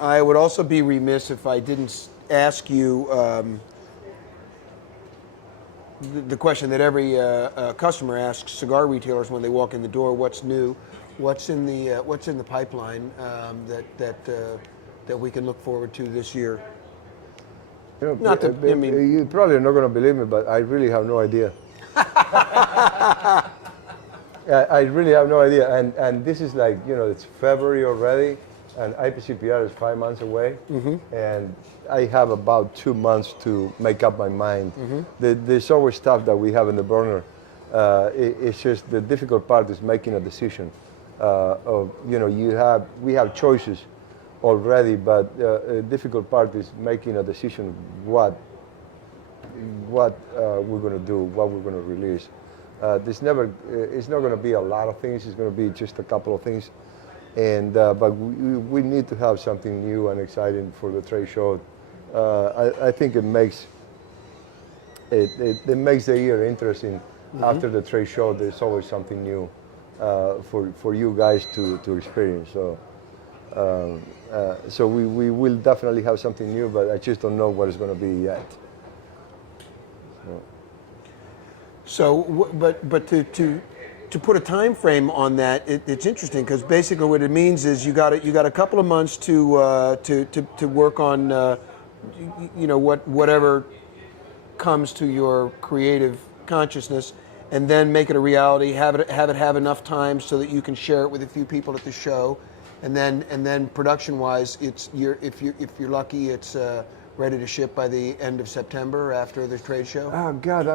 I would also be remiss if I didn't ask you the question that every customer asks cigar retailers when they walk in the door: what's new? What's in the pipeline that we can look forward to this year? You know, you probably are not going to believe me, but I really have no idea. I really have no idea, and this is like, you know, it's February already, and IPCPR is 5 months away, and I have about 2 months to make up my mind. There's always stuff that we have in the burner. It's just the difficult part is making a decision. Of, you know, we have choices already, but the difficult part is making a decision what we're going to do, what we're going to release. It's not going to be a lot of things. It's going to be just a couple of things, and but we need to have something new and exciting for the trade show. I think it makes the year interesting. After the trade show, there's always something new for you guys to experience. So we will definitely have something new, but I just don't know what it's going to be yet. So, but to put a time frame on that, it's interesting because basically what it means is you got a couple of months to work on you know, whatever comes to your creative consciousness, and then make it a reality. Have enough time so that you can share it with a few people at the show, and then production-wise, if you're lucky, it's ready to ship by the end of September after the trade show. Oh God,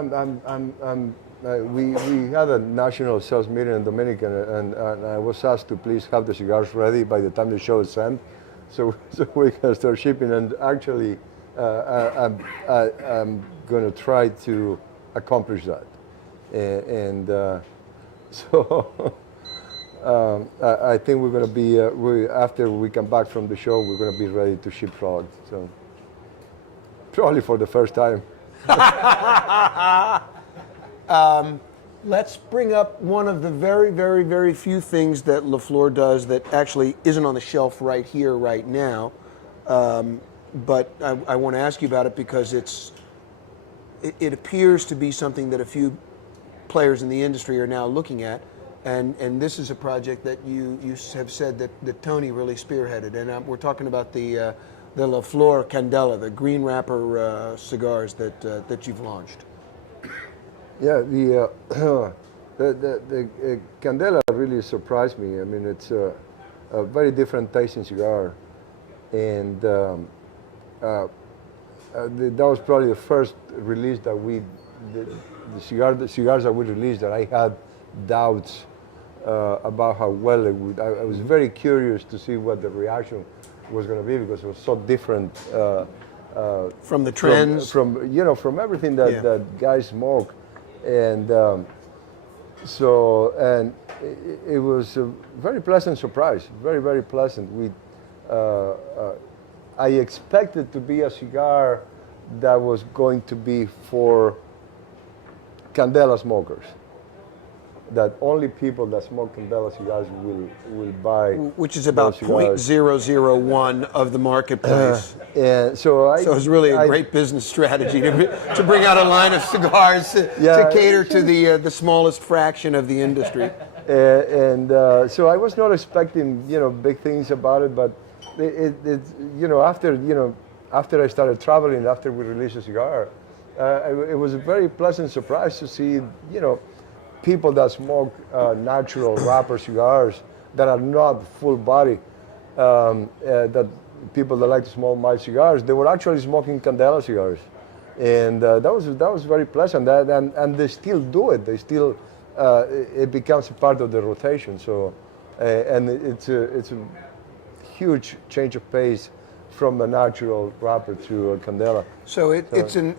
we had a national sales meeting in Dominican, and I was asked to please have the cigars ready by the time the show is end, so we can start shipping. And actually, I'm going to try to accomplish that, and so. I think we're going to be after we come back from the show, we're going to be ready to ship product. So probably for the first time. Let's bring up one of the very, very, very few things that LaFleur does that actually isn't on the shelf right here, right now. But I want to ask you about it because it appears to be something that a few players in the industry are now looking at. And this is a project that you have said that Tony really spearheaded. And we're talking about the LaFleur Candela, the green wrapper cigars that you've launched. Yeah, the Candela really surprised me. I mean, it's a very different tasting cigar, and that was probably the first release that the cigars that we released that I had doubts about how well it would. I was very curious to see what the reaction was going to be because it was so different from the trends, from everything that guys smoke, and it was a very pleasant surprise, very, very pleasant. I expected to be a cigar that was going to be for Candela smokers, that only people that smoke Candela cigars will buy. Which is about 0.001 of the marketplace. And so it's really a great business strategy to bring out a line of cigars to cater to the smallest fraction of the industry. So I was not expecting big things about it, but after I started traveling, after we released the cigar, it was a very pleasant surprise to see people that smoke natural wrapper cigars that are not full body, that people that like to smoke mild cigars, they were actually smoking Candela cigars, and that was very pleasant. And they still do it. They still it becomes a part of the rotation. So and it's a huge change of pace from a natural wrapper to a Candela. So it's in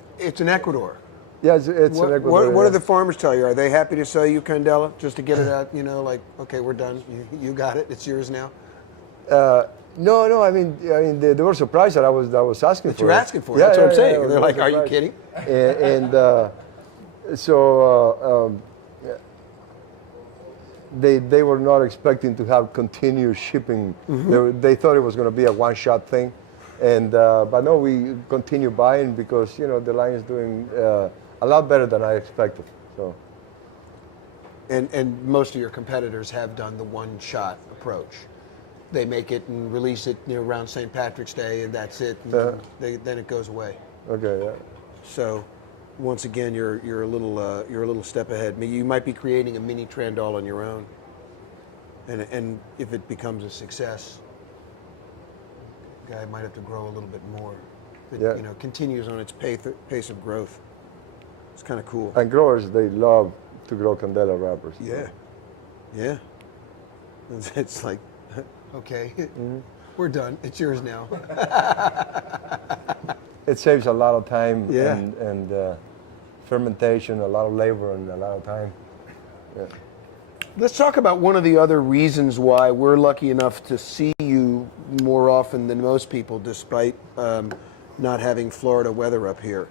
Ecuador. Yeah, it's an Ecuador. What do the farmers tell you? Are they happy to sell you Candela just to get it out? Like, okay, we're done. You got it. It's yours now. No. I mean, they were surprised that I was asking for it. You're asking for it. That's what I'm saying. They're like, are you kidding? they were not expecting to have continuous shipping. They thought it was going to be a one-shot thing, and but no, we continue buying because the line is doing a lot better than I expected. So. And most of your competitors have done the one-shot approach. They make it and release it around St. Patrick's Day, and that's it. And then it goes away. Okay. Yeah. So, once again, you're a little step ahead. You might be creating a mini Trandol on your own, and if it becomes a success, the guy might have to grow a little bit more. It continues on its pace of growth. It's kind of cool. And growers, they love to grow Candela wrappers. Yeah. It's like, okay, we're done. It's yours now. It saves a lot of time and fermentation, a lot of labor, and a lot of time. Yeah. Let's talk about one of the other reasons why we're lucky enough to see you more often than most people, despite not having Florida weather up here.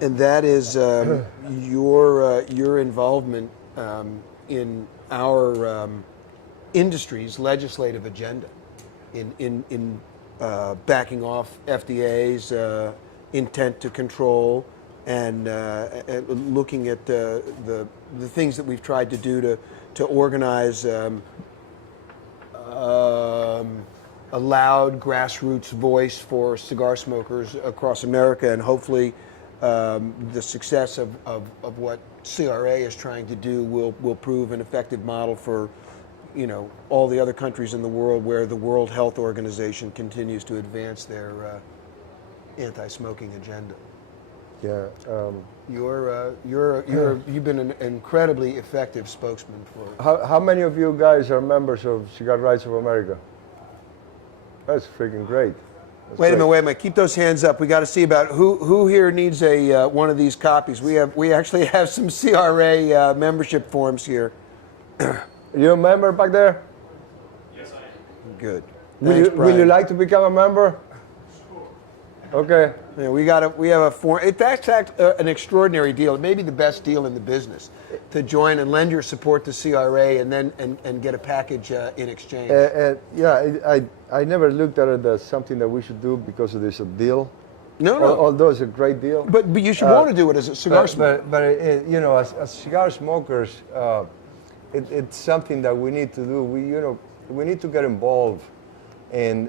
And that is your involvement in our industry's legislative agenda, in backing off FDA's intent to control, and looking at the things that we've tried to do to organize a loud grassroots voice for cigar smokers across America, and hopefully the success of what CRA is trying to do will prove an effective model for all the other countries in the world where the World Health Organization continues to advance their anti-smoking agenda. Yeah. You've been an incredibly effective spokesman for. How many of you guys are members of Cigar Rights of America? That's freaking great. Wait a minute. Keep those hands up. We got to see about who here needs one of these copies. We actually have some CRA membership forms here. You a member back there? Yes, I am. Good. Will you like to become a member? Okay. Yeah, we have a form. That's an extraordinary deal. It may be the best deal in the business to join and lend your support to CRA and then and get a package in exchange. I never looked at it as something that we should do because it is a deal. No. Although it's a great deal. But you should want to do it as a cigar smoker. But as cigar smokers, it's something that we need to do. We need to get involved, and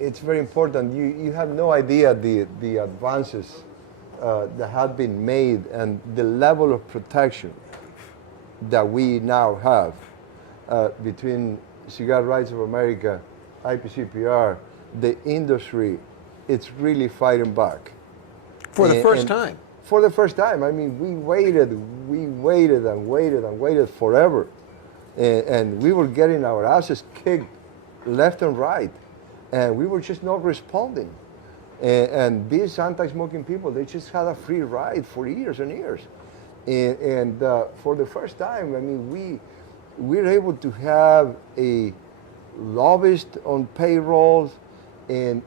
it's very important. You have no idea the advances that have been made and the level of protection that we now have between Cigar Rights of America, IPCPR, the industry. It's really fighting back. For the first time. For the first time. I mean, we waited forever. And we were getting our asses kicked left and right. And we were just not responding. And these anti-smoking people, they just had a free ride for years and years. And for the first time, I mean, we're able to have a lobbyist on payrolls, and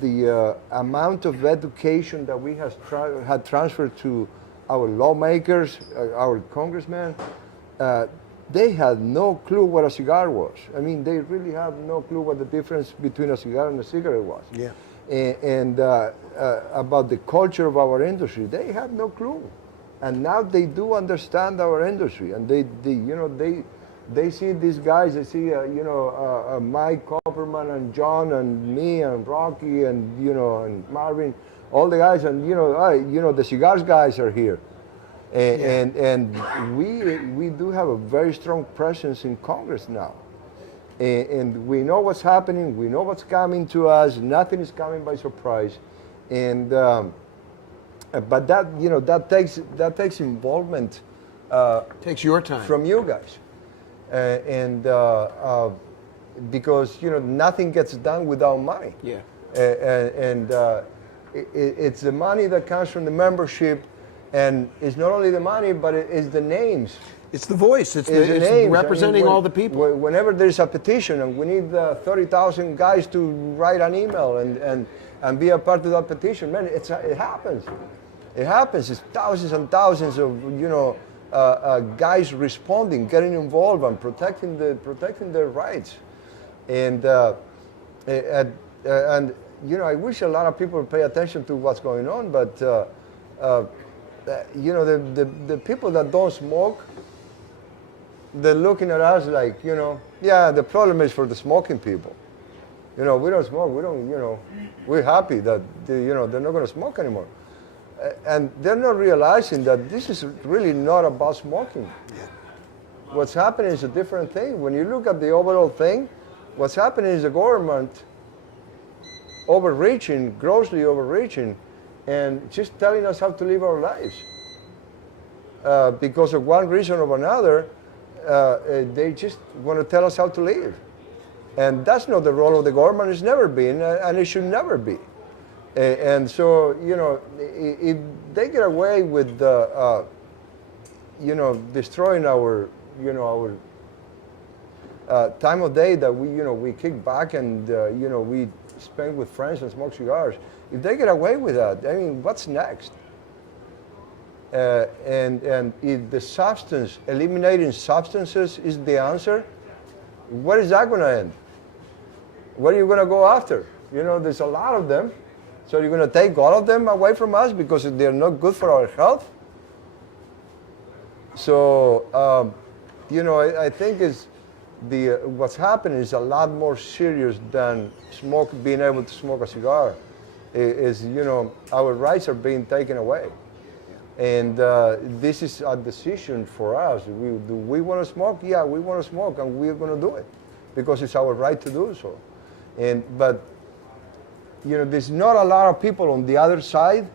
the amount of education that we had transferred to our lawmakers, our congressmen, they had no clue what a cigar was. I mean, they really have no clue what the difference between a cigar and a cigarette was. Yeah. And about the culture of our industry, they have no clue. And now they do understand our industry, and they see these guys. They see Mike Copperman and John and me and Rocky and and Marvin, all the guys, and the cigars guys are here, and we do have a very strong presence in Congress now, and we know what's happening. We know what's coming to us. Nothing is coming by surprise, and but that takes involvement. Takes your time from you guys. Because nothing gets done without money. Yeah. It's the money that comes from the membership, and it's not only the money, but it's the names. It's the voice. It's names. representing all the people. Whenever there's a petition, and we need 30,000 guys to write an email and be a part of that petition, man, it happens. It happens. It's thousands and thousands of guys responding, getting involved, and protecting their rights. And I wish a lot of people would pay attention to what's going on. But the people that don't smoke, they're looking at us like, yeah, the problem is for the smoking people. We don't smoke. We don't, we're happy that they're not going to smoke anymore. And they're not realizing that this is really not about smoking. Yeah. What's happening is a different thing. When you look at the overall thing, what's happening is the government overreaching, grossly overreaching, and just telling us how to live our lives. Because of one reason or another, they just want to tell us how to live. And that's not the role of the government. It's never been, and it should never be. And so, if they get away with, destroying our time of day that we kick back and, we spend with friends and smoke cigars, if they get away with that, I mean, what's next? And if the eliminating substances is the answer, where is that going to end? Where are you going to go after? There's a lot of them. So you're going to take all of them away from us because they're not good for our health? So, I think what's happening is a lot more serious than being able to smoke a cigar. Our rights are being taken away. And this is a decision for us. Do we want to smoke? Yeah, we want to smoke, and we're going to do it because it's our right to do so. But there's not a lot of people on the other side.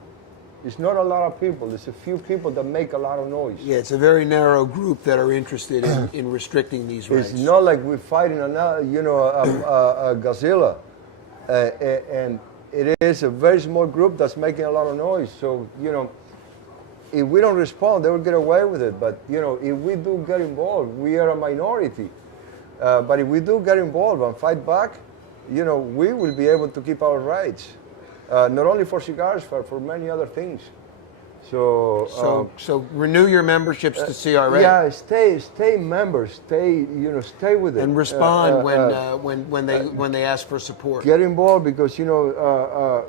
It's not a lot of people. There's a few people that make a lot of noise. Yeah, it's a very narrow group that are interested in restricting these rights. It's not like we're fighting a gazilla. And it is a very small group that's making a lot of noise. So, if we don't respond, they will get away with it. But, if we do get involved, we are a minority. But if we do get involved and fight back, we will be able to keep our rights. Not only for cigars, but for many other things. So renew your memberships to CRA. Yeah, stay members. Stay with it. And respond when they ask for support. Get involved because more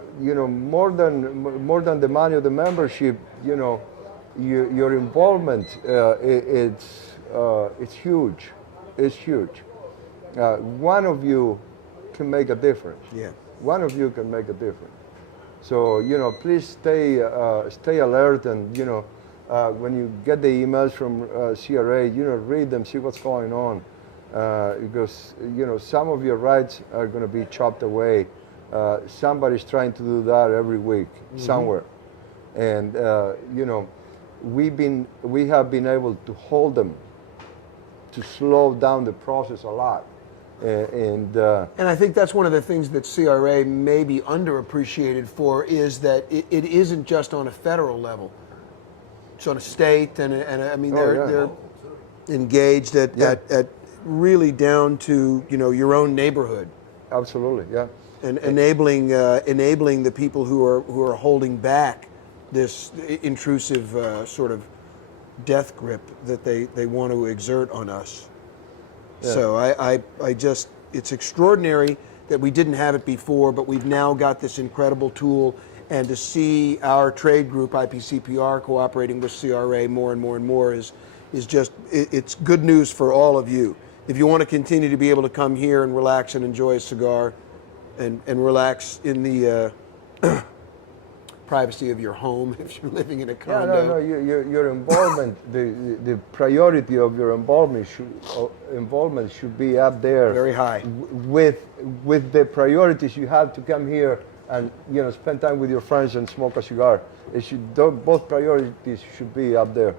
than the money of the membership, your involvement it's huge. It's huge. One of you can make a difference. Yeah. One of you can make a difference. So, please stay alert, and, when you get the emails from CRA, read them, see what's going on. Because, some of your rights are going to be chopped away. Somebody's trying to do that every week, somewhere. And, we have been able to hold them, to slow down the process a lot. And I think that's one of the things that CRA may be underappreciated for is that it isn't just on a federal level. It's on a state, and I mean they're engaged at really down to your own neighborhood. Absolutely, yeah. And enabling the people who are holding back this intrusive sort of death grip that they want to exert on us. Yeah. So I just, it's extraordinary that we didn't have it before, but we've now got this incredible tool, and to see our trade group, IPCPR, cooperating with CRA more and more and more is just, it's good news for all of you. If you want to continue to be able to come here and relax and enjoy a cigar and relax in the privacy of your home if you're living in a condo. Your involvement, the priority of your involvement should be up there. Very high. With the priorities you have to come here and spend time with your friends and smoke a cigar. Both priorities should be up there.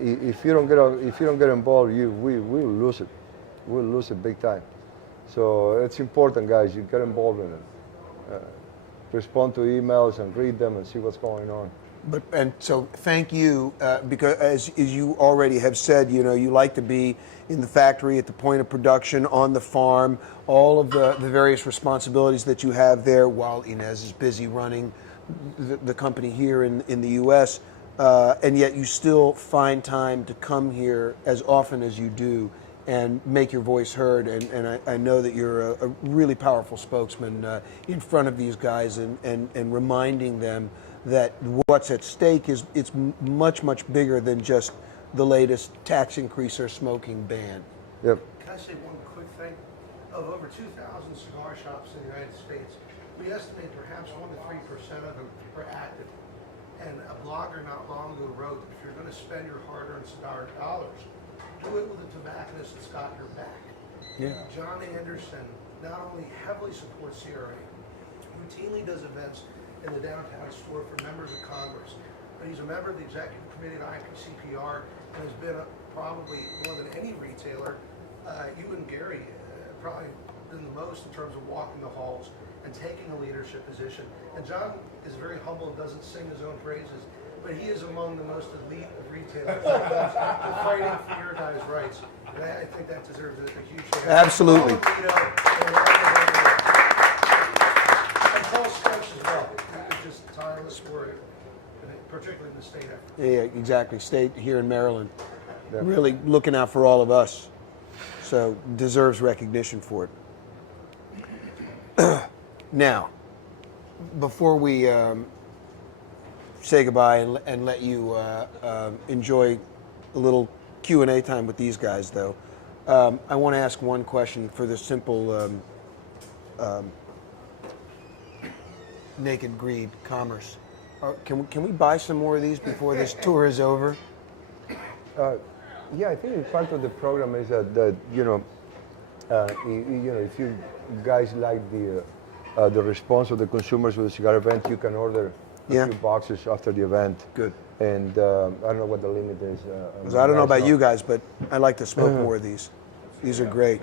If you don't get involved, we will lose it. We'll lose it big time. So it's important, guys. You get involved in it. Respond to emails and read them and see what's going on. So thank you, because as you already have said, you like to be in the factory at the point of production, on the farm, all of the various responsibilities that you have there while Inez is busy running the company here in the U.S., and yet you still find time to come here as often as you do and make your voice heard. And I know that you're a really powerful spokesman in front of these guys and reminding them that what's at stake is it's much, much bigger than just the latest tax increase or smoking ban. Yep. Can I say one quick thing? Of over 2,000 cigar shops in the United States, we estimate perhaps 1 to 3% of them are active. And a blogger not long ago wrote that if you're going to spend your hard-earned cigar dollars, do it with a tobacconist that's got your back. Yeah. John Anderson not only heavily supports CRA, routinely does events in the downtown store for members of Congress, but he's a member of the executive committee at IPCPR and has been probably more than any retailer, you and Gary probably been the most in terms of walking the halls and taking a leadership position. And John is very humble and doesn't sing his own praises, but he is among the most elite of retailers when it comes to fighting for your guys' rights. And I think that deserves a huge shout. Absolutely. And Paul Stokes as well. He was just tireless work, particularly in the state effort. Yeah, exactly. State here in Maryland, really looking out for all of us. So deserves recognition for it. Now, before we say goodbye and let you enjoy a little Q&A time with these guys, though, I want to ask one question for the simple naked greed commerce. Can we buy some more of these before this tour is over? Yeah, I think part of the program is that you know, if you guys like the response of the consumers with the cigar event, you can order a few boxes after the event. Good. And I don't know what the limit is. I don't know about you guys, but I like to smoke more of these. These are great.